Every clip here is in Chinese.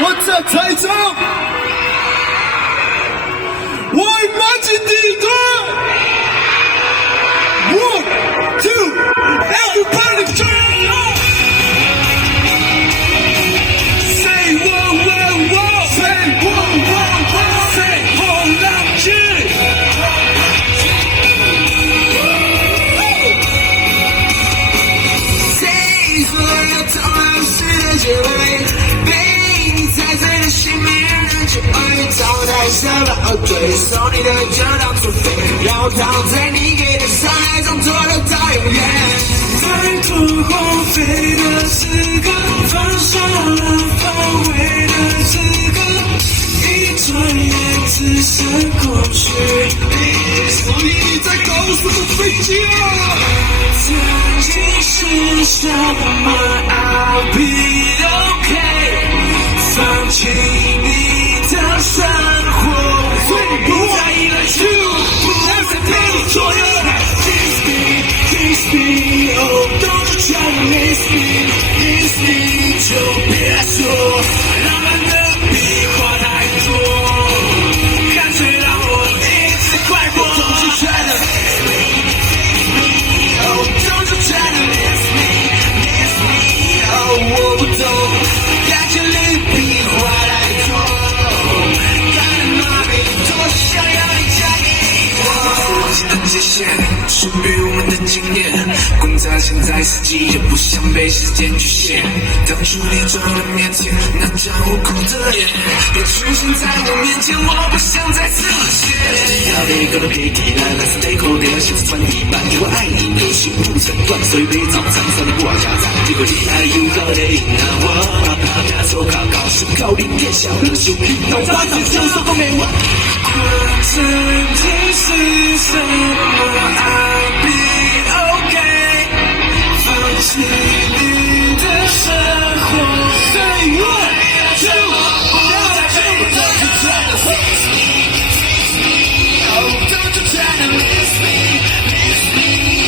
我在台中，我马进第一队。One, two, everybody turn up. Say whoa, whoa, whoa. Say whoa, whoa, whoa. Say hold up, shit. Say 所有讨论时的结尾，被你踩碎的心没人去爱，招待下了对手你的就当作废，让我躺在你给的伤害中拖留到永远。在多荒废的时刻，放下了防卫的资格，一转眼只剩空虚。所以你在搞什么飞机啊？曾经是什么 ？I'll be okay。放弃你的生活，不在意了去，不再被你左右。Kiss me, oh, don't you try to miss me 就别说，浪漫的比话太多，干脆让我一直快活。Don't you try to miss me, oh, don't you try to miss me, oh, 我不懂，感觉里比话太多，干了麻痹，多想要你嫁给我。时间的界限属于我们的经验，光在现在自己也不想被时间局限。当初你在我的面前，那张无辜的脸又出现在我面前，我不想再次沦陷。要的一个都可以替代，来自背后的像是传一般，我爱你有心不曾断，所以被早餐上的不往下站。结果你爱如何的赢啊我，家做考考试考你变小的手皮，我早就说过给我。曾经是什么 ？I'll be okay。放弃你的生活。Say one, two, don't you try to miss me, oh, don't you try to miss me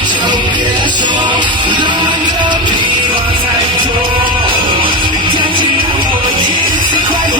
就别说，浪漫的比话太多，赶紧让我一直快活。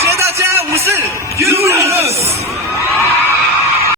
谢谢大家，我是 Uranus。